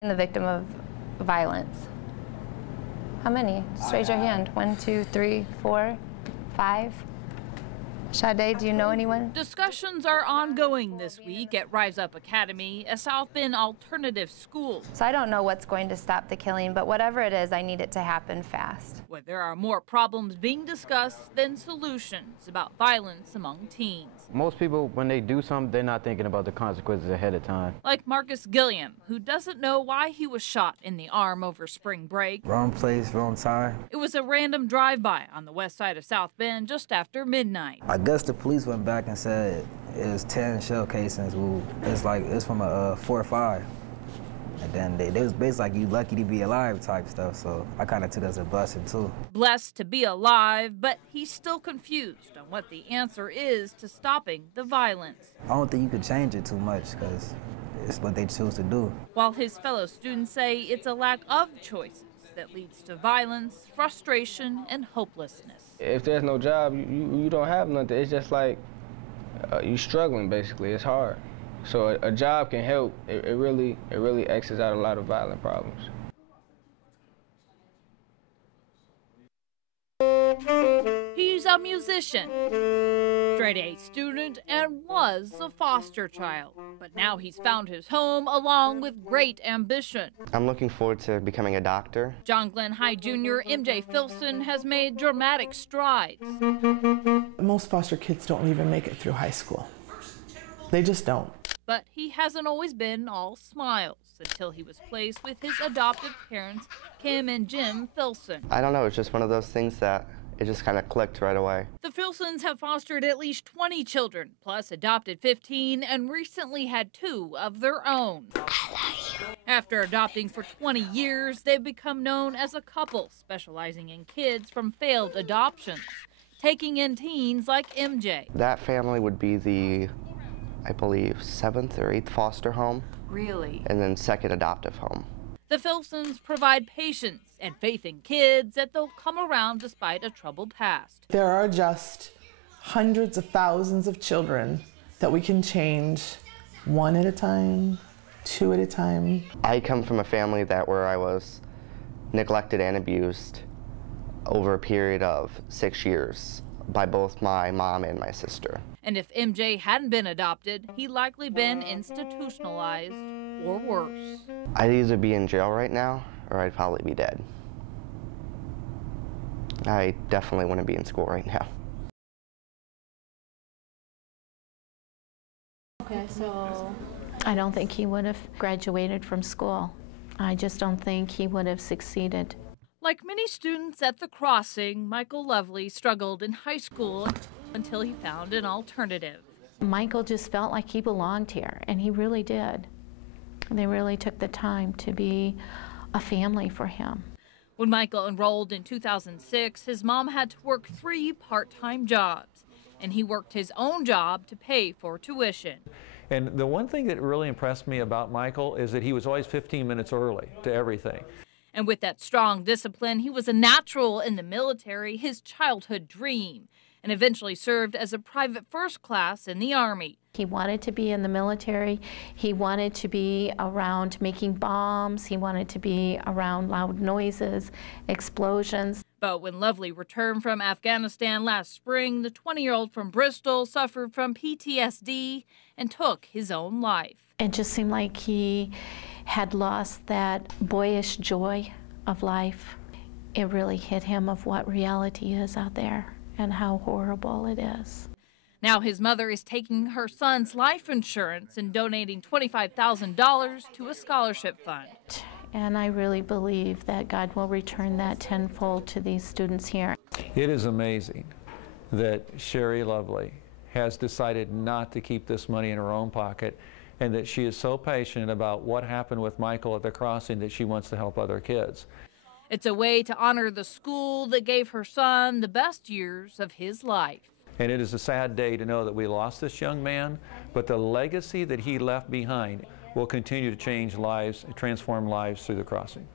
The victim of violence. How many? Just raise your hand. 1, 2, 3, 4, 5. Sade, do you know anyone? Discussions are ongoing this week at Rise Up Academy, a South Bend alternative school. So I don't know what's going to stop the killing, but whatever it is, I need it to happen fast. Where there are more problems being discussed than solutions about violence among teens. Most people, when they do something, they're not thinking about the consequences ahead of time. Like Marcus Gilliam, who doesn't know why he was shot in the arm over spring break. Wrong place, wrong time. It was a random drive-by on the west side of South Bend just after midnight. I guess the police went back and said it was 10 shell casings. It's from a 4.5. And then they was basically like, you lucky to be alive type stuff, so I kind of took it as a blessing too. Blessed to be alive, but he's still confused on what the answer is to stopping the violence. I don't think you could change it too much because it's what they choose to do. While his fellow students say it's a lack of choices that leads to violence, frustration, and hopelessness. If there's no job, you don't have nothing. It's just like you're struggling, basically. It's hard. So a job can help. It really X's out a lot of violent problems. He's a musician, straight-A student, and was a foster child. But now he's found his home along with great ambition. I'm looking forward to becoming a doctor. John Glenn High Jr. MJ Filson has made dramatic strides. Most foster kids don't even make it through high school. They just don't. But he hasn't always been all smiles until he was placed with his adoptive parents, Kim and Jim Filson. I don't know, it's just one of those things that it just kind of clicked right away. The Filsons have fostered at least 20 children, plus adopted 15, and recently had 2 of their own. I love you. After adopting for 20 years, they've become known as a couple specializing in kids from failed adoptions, taking in teens like MJ. That family would be the, I believe, 7th or 8th foster home. Really? And then 2nd adoptive home. The Filsons provide patience and faith in kids that they'll come around despite a troubled past. There are just hundreds of thousands of children that we can change 1 at a time, 2 at a time. I come from a family where I was neglected and abused over a period of 6 years by both my mom and my sister. And if MJ hadn't been adopted, he'd likely been institutionalized or worse. I'd either be in jail right now or I'd probably be dead. I definitely wouldn't be in school right now. Okay, so I don't think he would have graduated from school. I just don't think he would have succeeded. Like many students at the Crossing, Michael Lovely struggled in high school until he found an alternative. Michael just felt like he belonged here, and he really did. They really took the time to be a family for him. When Michael enrolled in 2006, his mom had to work 3 part-time jobs, and he worked his own job to pay for tuition. And the one thing that really impressed me about Michael is that he was always 15 minutes early to everything. And with that strong discipline, he was a natural in the military, his childhood dream, and eventually served as a private first class in the Army. He wanted to be in the military. He wanted to be around making bombs. He wanted to be around loud noises, explosions. But when Lovely returned from Afghanistan last spring, the 20-year-old from Bristol suffered from PTSD and took his own life. It just seemed like he had lost that boyish joy of life. It really hit him of what reality is out there and how horrible it is. Now his mother is taking her son's life insurance and donating $25,000 to a scholarship fund. And I really believe that God will return that tenfold to these students here. It is amazing that Sherry Lovely has decided not to keep this money in her own pocket, and that she is so passionate about what happened with Michael at the Crossing that she wants to help other kids. It's a way to honor the school that gave her son the best years of his life. And it is a sad day to know that we lost this young man, but the legacy that he left behind will continue to change lives, transform lives through the Crossing.